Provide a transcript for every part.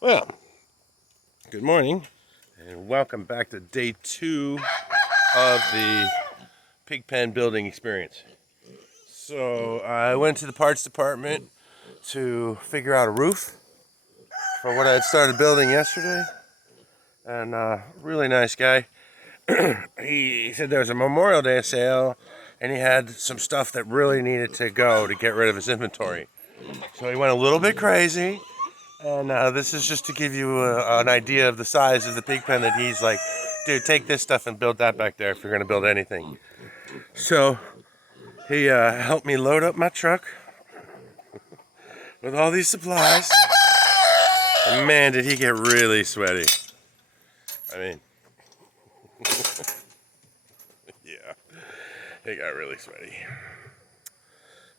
Well, good morning, and welcome back to day 2 of the pig pen building experience. So, I went to the parts department to figure out a roof for what I had started building yesterday, and really nice guy. He said there was a Memorial Day sale, and he had some stuff that really needed to go to get rid of his inventory. So, he went a little bit crazy. And this is just to give you an idea of the size of the pig pen that he's like, dude, take this stuff and build that back there if you're going to build anything. So he helped me load up my truck with all these supplies. And man, did he get really sweaty. I mean, yeah, he got really sweaty.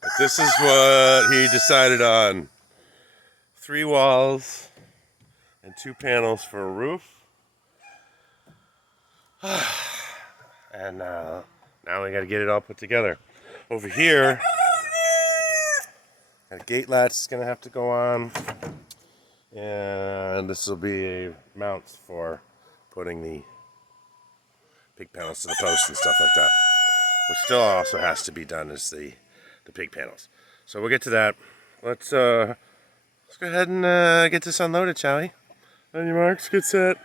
But this is what he decided on: 3 walls and 2 panels for a roof. And now we got to get it all put together. Over here, a gate latch is going to have to go on, and this will be mounts for putting the pig panels to the posts and stuff like that. What still also has to be done is the pig panels. So we'll get to that. Let's go ahead and get this unloaded, shall we? On your marks, get set.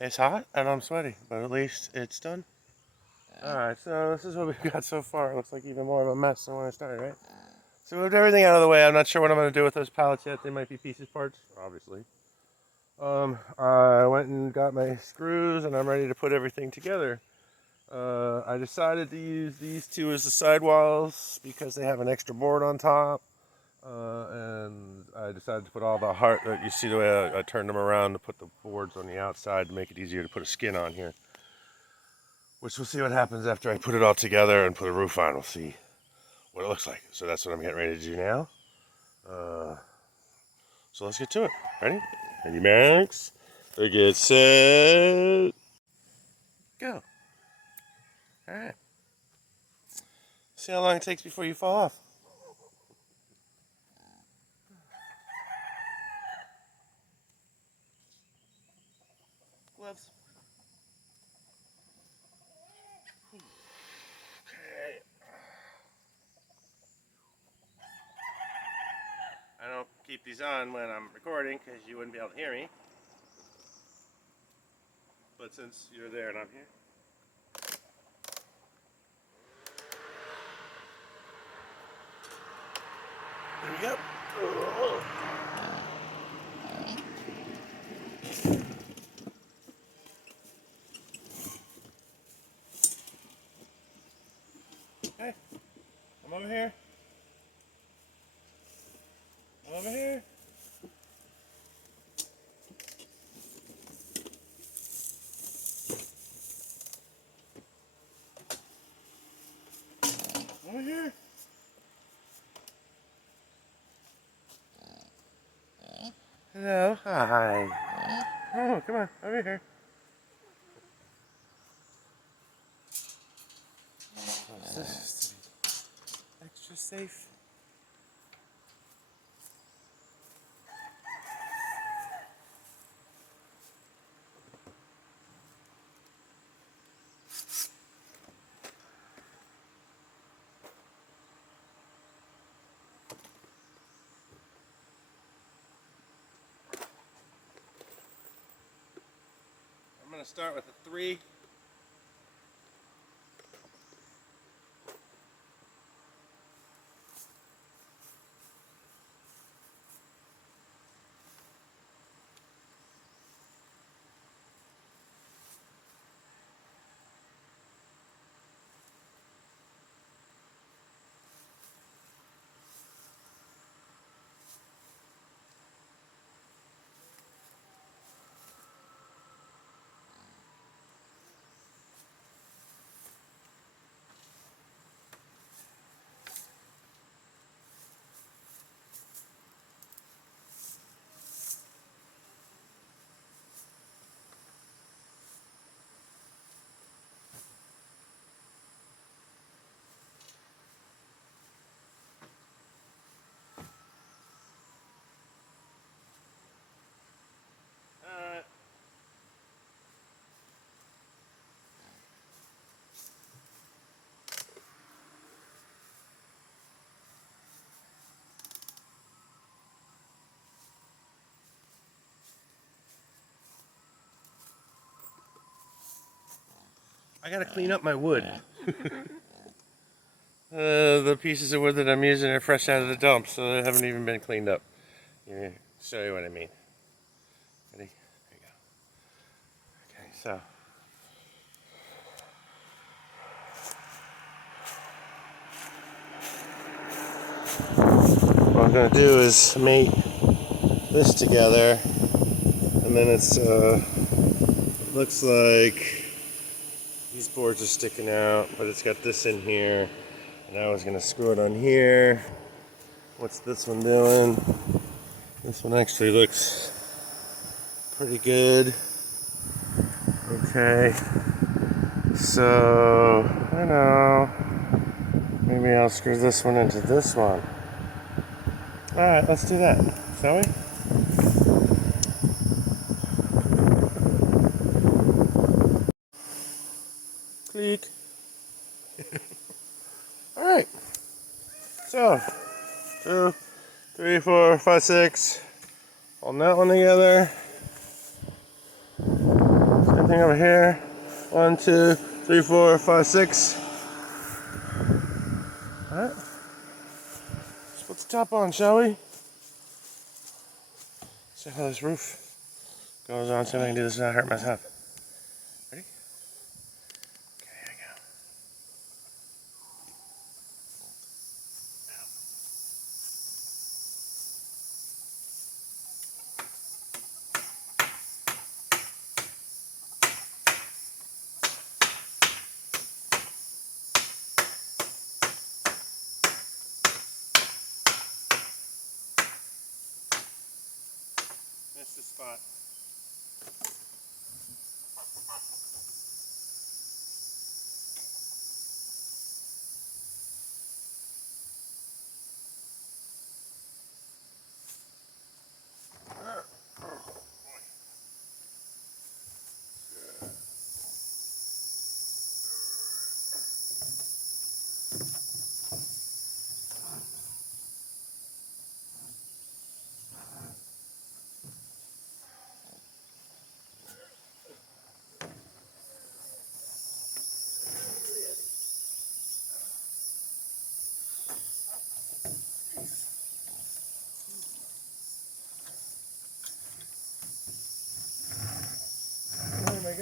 It's hot and I'm sweaty, but at least it's done. Alright, so this is what we've got so far. It looks like even more of a mess than when I started, right? So we moved everything out of the way. I'm not sure what I'm going to do with those pallets yet. They might be pieces parts, obviously. I went and got my screws and I'm ready to put everything together. I decided to use these two as the sidewalls because they have an extra board on top. And I decided to put all the heart that you see the way I turned them around to put the boards on the outside to make it easier to put a skin on here. Which we'll see what happens after I put it all together and put a roof on. We'll see what it looks like. So that's what I'm getting ready to do now. Uh, so let's get to it. Ready? Ready, Max? Get set, go. All right. See how long it takes before you fall off. Gloves. Okay. I don't keep these on when I'm recording because you wouldn't be able to hear me. But since you're there and I'm here. There we go. Okay, I'm over here. I'm over here. Over here. Hello. Hi. Oh, come on. Over here. What's this? Extra safe. I'm going to start with a 3. I gotta clean up my wood. The pieces of wood that I'm using are fresh out of the dump, so they haven't even been cleaned up. Let me show you what I mean. Ready? There you go. Okay, so. What I'm gonna do is mate this together, and then it's looks like these boards are sticking out, but it's got this in here, and I was gonna screw it on here. What's this one doing? This one actually looks pretty good. Okay, so I don't know, maybe I'll screw this one into this one. Alright, let's do that, shall we? Click. Alright, so 2, 3, 4, 5, 6. Holding that one together. Same thing over here. 1, 2, 3, 4, 5, 6. Alright. Let's put the top on, shall we? See how this roof goes on. See if I can do this without hurting myself. Ready? Okay, here we go. Missed the spot.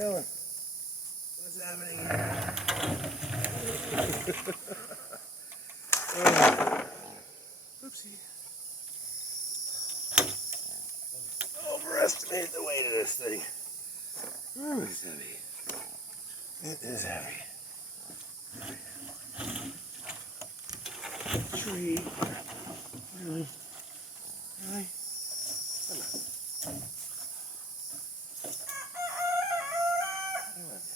going? What's happening here? Oopsie. Overestimate the weight of this thing. Oh, it's heavy. It is heavy. Tree. Really? Really? Come on. Come on now.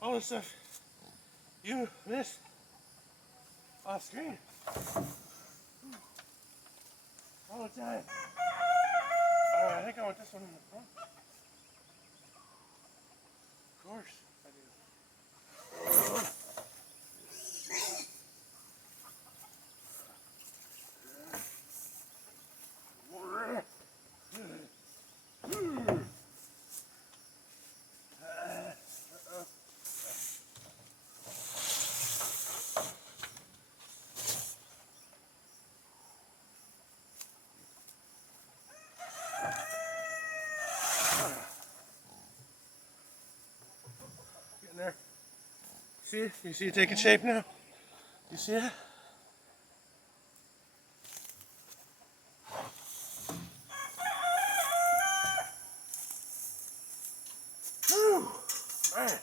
All the stuff you missed off screen all the time. I think I want this one in the front. Of course I do. Getting there. See it? You see it taking shape now? You see it? Whew. All right.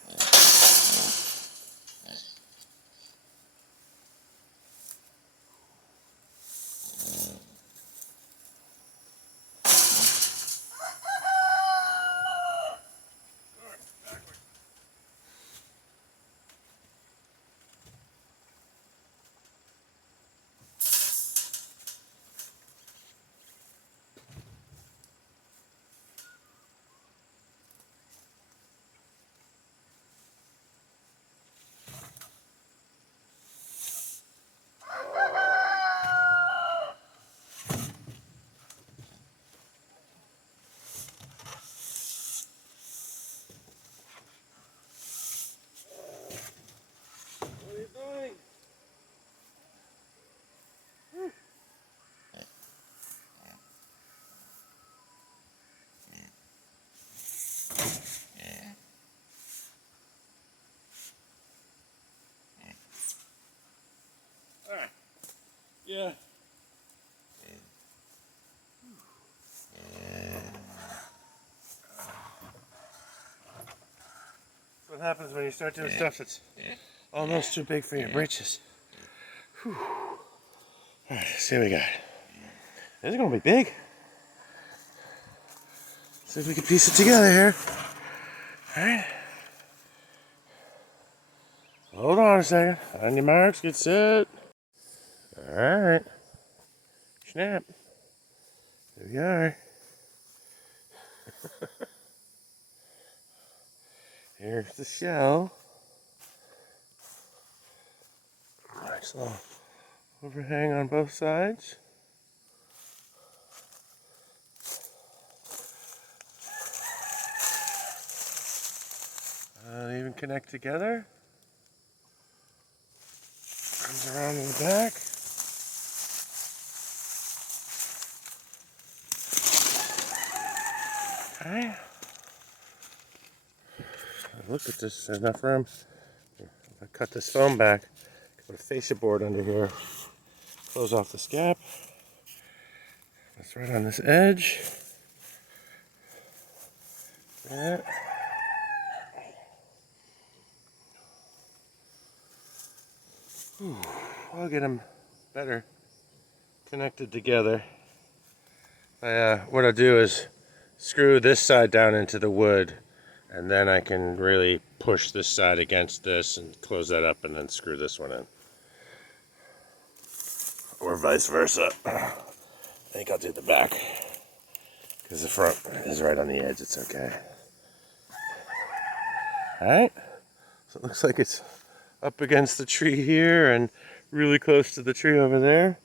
Alright. Yeah. That's what happens when you start doing stuff that's almost too big for your britches. Whew. Alright, let's see what we got. This is gonna be big. See if we can piece it together here. Alright. Hold on a second. On your marks, get set. Alright. Snap. Here we are. Here's the shell. Nice little overhang on both sides. They even connect together. Comes around in the back. Okay. Look at this, there's enough room. If I cut this foam back, put a fascia board under here, close off the scap. That's right on this edge. Yeah. I'll get them better connected together. What I'll do is screw this side down into the wood, and then I can really push this side against this and close that up and then screw this one in. or vice versa. I think I'll do the back because the front is right on the edge. It's okay. Alright, so it looks like it's up against the tree here and really close to the tree over there,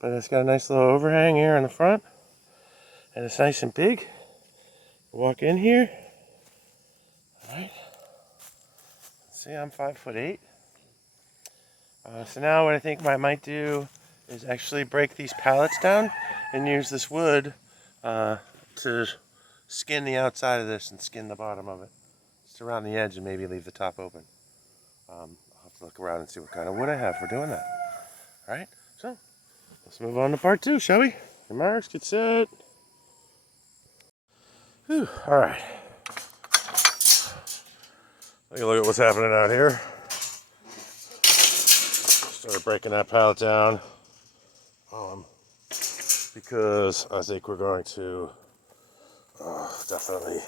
but it's got a nice little overhang here in the front, and it's nice and big. Walk in here. Alright, see, I'm 5'8". So now what I think I might do is actually break these pallets down and use this wood to skin the outside of this and skin the bottom of it. Just around the edge and maybe leave the top open. I'll have to look around and see what kind of wood I have for doing that. Alright, so let's move on to part 2, shall we? Your marks, get set. Alright. Take a look at what's happening out here. Started breaking that pallet down because I think we're going to definitely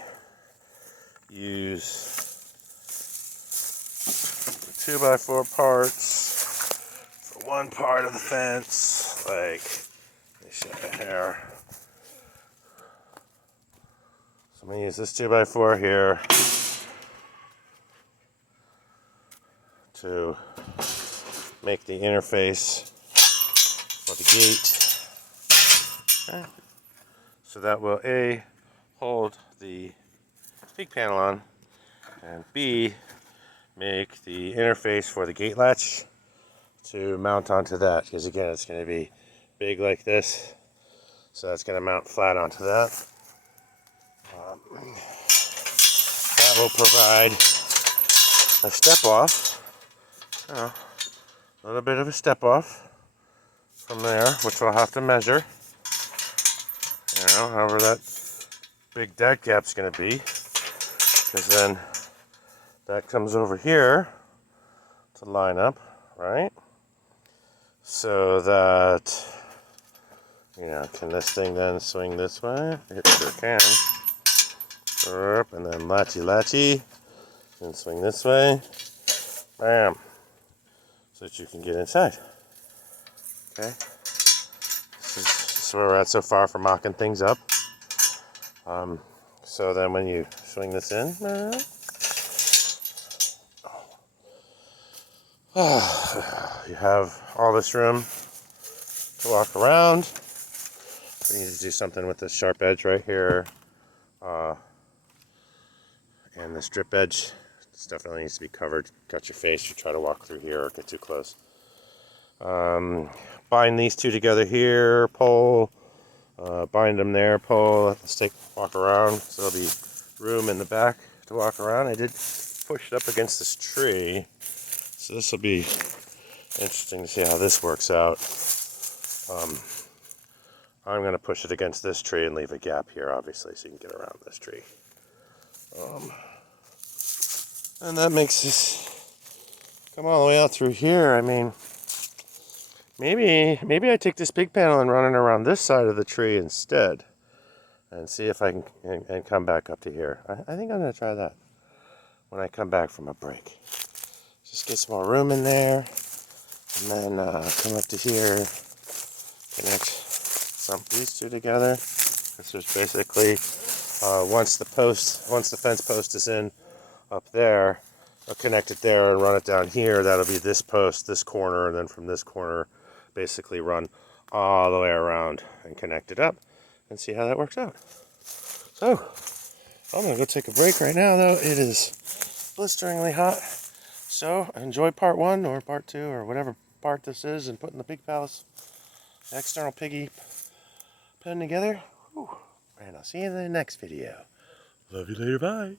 use the 2x4 parts for one part of the fence. Like, let me show you here. So I'm going to use this 2x4 here to make the interface for the gate. Okay. So that will A, hold the pig panel on, and B, make the interface for the gate latch to mount onto that, because again it's going to be big like this, so that's going to mount flat onto that. That will provide a step off, a little bit of a step off from there, which we'll have to measure, however that big deck gap's going to be, because then that comes over here to line up, right? So that, can this thing then swing this way? It sure can. And then latchy, and swing this way. Bam. So that you can get inside. Okay. This is where we're at so far for mocking things up. So then when you swing this in, you have all this room to walk around. We need to do something with this sharp edge right here. And this drip edge. This definitely needs to be covered. Cut your face. You try to walk through here or get too close. Bind these two together here. Pole. Bind them there. Pole. Let the stick walk around. So there'll be room in the back to walk around. I did push it up against this tree. So this will be interesting to see how this works out. I'm going to push it against this tree and leave a gap here, obviously, so you can get around this tree. And that makes this come all the way out through here. I mean, maybe I take this big panel and run it around this side of the tree instead, and see if I can and come back up to here. I think I'm going to try that when I come back from a break. Just get some more room in there, and then come up to here, connect these two together. This is basically once the fence post is in up there, I'll connect it there and run it down here. That'll be this post, this corner, and then from this corner, basically run all the way around and connect it up, and see how that works out. So I'm gonna go take a break right now, though. It is blisteringly hot. So enjoy part 1 or part 2 or whatever part this is, and putting the pig palace external piggy pen together. Whew. And I'll see you in the next video. Love you later, bye.